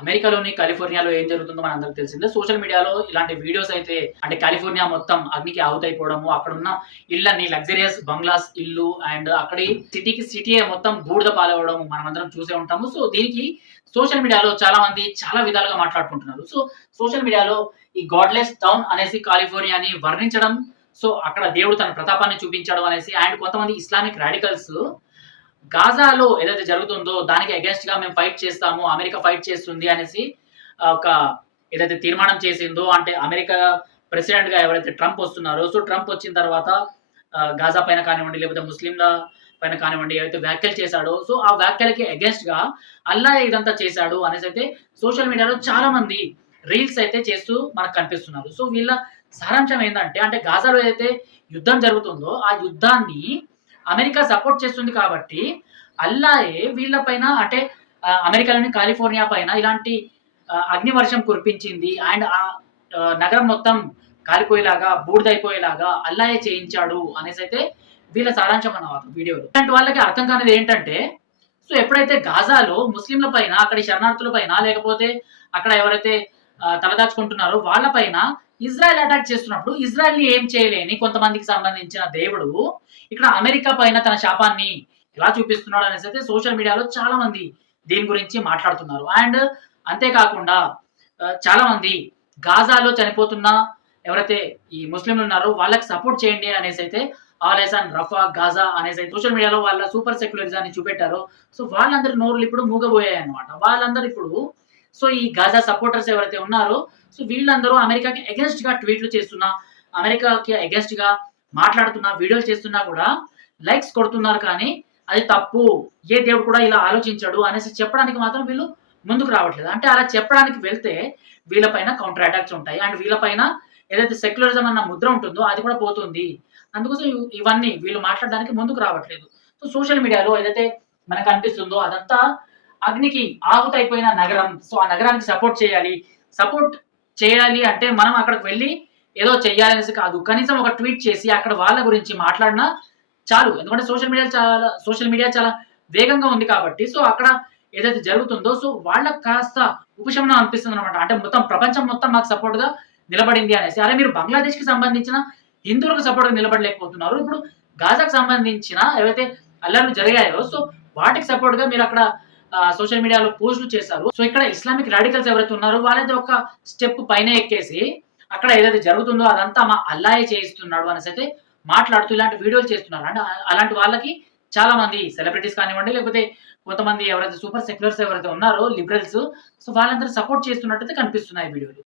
అమెరికాలోని కాలిఫోర్నియాలో ఏం జరుగుతుందో మన అందరికి తెలిసిందే. సోషల్ మీడియాలో ఇలాంటి వీడియోస్ అయితే అంటే కాలిఫోర్నియా మొత్తం అగ్నికి ఆహుతైపోవడము అక్కడ ఉన్న ఇళ్ళన్ని లగ్జరియస్ బంగ్లాస్ ఇల్లు అండ్ అక్కడి సిటీకి సిటీ మొత్తం బూడిద పాలవడం మనం అందరం చూసే ఉంటాము. సో దీనికి సోషల్ మీడియాలో చాలా మంది చాలా విధాలుగా మాట్లాడుకుంటున్నారు. సో సోషల్ మీడియాలో ఈ గాడ్లెస్ టౌన్ అనేసి కాలిఫోర్నియాని వర్ణించడం సో అక్కడ దేవుడు తన ప్రతాపాన్ని చూపించడం అనేసి అండ్ కొంతమంది ఇస్లామిక్ రాడికల్స్ గాజాలో ఏదైతే జరుగుతుందో దానికి అగేన్స్ట్గా మేము ఫైట్ చేస్తాము అమెరికా ఫైట్ చేస్తుంది అనేసి ఒక ఏదైతే తీర్మానం చేసిందో అంటే అమెరికా ప్రెసిడెంట్గా ఎవరైతే ట్రంప్ వస్తున్నారో సో ట్రంప్ వచ్చిన తర్వాత గాజా పైన కానివ్వండి లేకపోతే ముస్లింల పైన కానివ్వండి ఏవైతే వ్యాఖ్యలు చేశాడో సో ఆ వ్యాఖ్యలకి అగేన్స్ట్గా అల్లా ఇదంతా చేశాడు అనేసి అయితే సోషల్ మీడియాలో చాలా మంది రీల్స్ అయితే చేస్తూ మనకు కనిపిస్తున్నారు. సో వీళ్ళ సారాంశం ఏంటంటే అంటే గాజాలో ఏదైతే యుద్ధం జరుగుతుందో ఆ యుద్ధాన్ని అమెరికా సపోర్ట్ చేస్తుంది కాబట్టి అల్లాయే వీళ్ళపైన అంటే అమెరికాలోని కాలిఫోర్నియా పైన ఇలాంటి అగ్నివర్షం కురిపించింది. అండ్ ఆ నగరం మొత్తం కాలిపోయేలాగా బూడిదైపోయేలాగా అల్లాయే చేయించాడు అనేసి అయితే వీళ్ళ సారాంశం అన్నమాట వీడియోలో. ఇలాంటి వాళ్ళకి అర్థం కానిది ఏంటంటే సో ఎప్పుడైతే గాజాలో ముస్లింల పైన అక్కడి శరణార్థుల పైన లేకపోతే అక్కడ ఎవరైతే తలదాచుకుంటున్నారో. వాళ్ళపైన ఇజ్రాయెల్ అటాక్ చేస్తున్నప్పుడు ఇజ్రాయెల్ని ఏం చేయలేని కొంతమందికి సంబంధించిన దేవుడు ఇక్కడ అమెరికా పైన తన శాపాన్ని ఎలా చూపిస్తున్నాడు అనేసి అయితే సోషల్ మీడియాలో చాలా మంది దీని గురించి మాట్లాడుతున్నారు. అండ్ అంతేకాకుండా చాలా మంది గాజాలో చనిపోతున్న ఎవరైతే ఈ ముస్లింలు ఉన్నారో వాళ్ళకి సపోర్ట్ చేయండి అనేసి అయితే ఆలేసాన్ రఫా గాజా అనేసి అయితే సోషల్ మీడియాలో వాళ్ళ సూపర్ సెక్యులరిజాన్ని చూపెట్టారు. సో వాళ్ళందరి నోరులు ఇప్పుడు మూగబోయాయి అనమాట వాళ్ళందరూ ఇప్పుడు సో ఈ గాజా సపోర్టర్స్ ఎవరైతే ఉన్నారో సో వీళ్ళందరూ అమెరికాకి అగెన్స్ట్గా ట్వీట్లు చేస్తున్నా అమెరికాకి అగెన్స్ట్గా మాట్లాడుతున్నా వీడియోలు చేస్తున్నా కూడా లైక్స్ కొడుతున్నారు కానీ అది తప్పు. ఏ దేవుడు కూడా ఇలా ఆలోచించాడు అనేసి చెప్పడానికి మాత్రం వీళ్ళు ముందుకు రావట్లేదు. అంటే అలా చెప్పడానికి వెళ్తే వీళ్ళపైన కౌంటర్ అటాక్స్ ఉంటాయి. అండ్ వీళ్ళపైన ఏదైతే సెక్యులరిజం అన్న ముద్ర ఉంటుందో అది కూడా పోతుంది. అందుకోసం ఇవన్నీ వీళ్ళు మాట్లాడడానికి ముందుకు రావట్లేదు. సో సోషల్ మీడియాలో ఏదైతే మనకు అనిపిస్తుందో అదంతా అగ్నికి ఆహుతైపోయిన నగరం. సో ఆ నగరానికి సపోర్ట్ చేయాలి. సపోర్ట్ చేయాలి అంటే మనం అక్కడికి వెళ్ళి ఏదో చెయ్యాలనేసి కాదు. కనీసం ఒక ట్వీట్ చేసి అక్కడ వాళ్ళ గురించి మాట్లాడినా చాలు. ఎందుకంటే సోషల్ మీడియా చాలా సోషల్ మీడియా చాలా వేగంగా ఉంది కాబట్టి. సో అక్కడ ఏదైతే జరుగుతుందో సో వాళ్ళకి కాస్త ఉపశమనం అనిపిస్తుంది అనమాట అంటే మొత్తం ప్రపంచం మొత్తం మాకు సపోర్ట్గా నిలబడింది అనేసి. అరే మీరు బంగ్లాదేశ్కి సంబంధించిన హిందువులకు సపోర్ట్గా నిలబడలేకపోతున్నారు. ఇప్పుడు గాజాకు సంబంధించిన ఏవైతే అల్లర్లు జరిగాయో సో వాటికి సపోర్ట్గా మీరు అక్కడ సోషల్ మీడియాలో పోస్టులు చేశారు. సో ఇక్కడ ఇస్లామిక్ రాడికల్స్ ఎవరైతే ఉన్నారో వాళ్ళైతే ఒక స్టెప్ పైన ఎక్కేసి అక్కడ ఏదైతే జరుగుతుందో అదంతా మా అల్లాయే చేయిస్తున్నాడు అనేసి అయితే మాట్లాడుతూ ఇలాంటి వీడియోలు చేస్తున్నారు. అంటే అలాంటి వాళ్ళకి చాలా మంది సెలబ్రిటీస్ కానివ్వండి లేకపోతే కొంతమంది ఎవరైతే సూపర్ సెక్యులర్స్ ఎవరైతే ఉన్నారో లిబరల్స్ సో వాళ్ళందరూ సపోర్ట్ చేస్తున్నట్టయితే కనిపిస్తున్నాయి వీడియోలు.